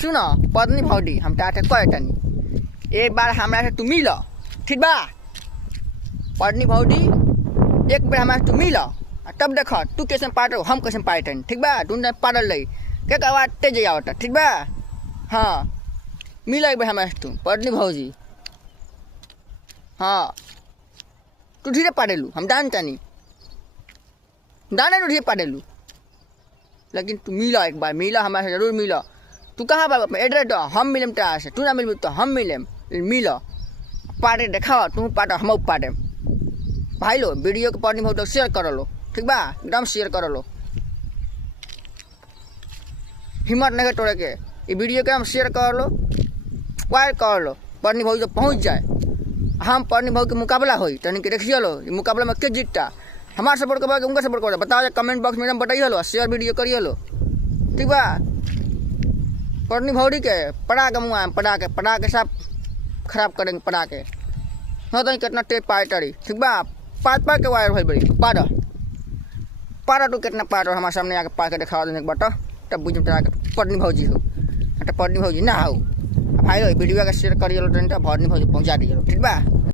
सुनो पत्नी भौजी हम ताते कहतनी एक बार हमरा से तू मिल ठीक बा। पत्नी भौजी एक बार हमरा से तू मिल तब देख तू कैसे पाट हम कैसे पाटन ठीक बा। तू पाटल रही क्या आवाज तेज आवता ठीक बा। हाँ मिल एक बार हमरा से तू पत्नी भौजी। हाँ तू धीरे पाटेलू हम जानता नहीं दाने धीरे पाटेलू लेकिन तू मिला एक बार मिला हमारे से जरूर मिला। तू कहाँ पर एड्रेस दो हम मिलम तेरा से तू ना मिल तो हम मिलेम मिलो पाटे देखाओ तू पाटो हम पाटे भाई लो वीडियो के पढ़नी बहुत शेयर कर लो ठीक बा एकदम शेयर कर लो। हिम्मत नहीं तोड़े के ये वीडियो के हम शेयर कर लो वायर कर लो पढ़नी भाई तो पहुँच जाए हम पढ़नी भाई के मुकाबला हो तनी के देखिए लो ये मुकाबला में के जीतता हमारा सपोर्ट कर उनका सपोर्ट कर बताओ कमेंट बॉक्स में बताइए लो शेयर वीडियो करिए लो ठीक बा। पढ़नी भौरी के पड़ा के मुँह पड़ा के सब खराब करेंगे पड़ा के हाँ तो कितना टेप पाए टरी ठीक बा। पाँच के वायर भाई बड़ी पारा तू कितना पार हमारे सामने आके पा के दिखा देने बट तब बुझ के पढ़नी भौजी हो तो पढ़नी भौजी ना हो भाई वीडियो का शेयर करिए लो तो पढ़नी भौजी पहुँचा दिए ठीक बा।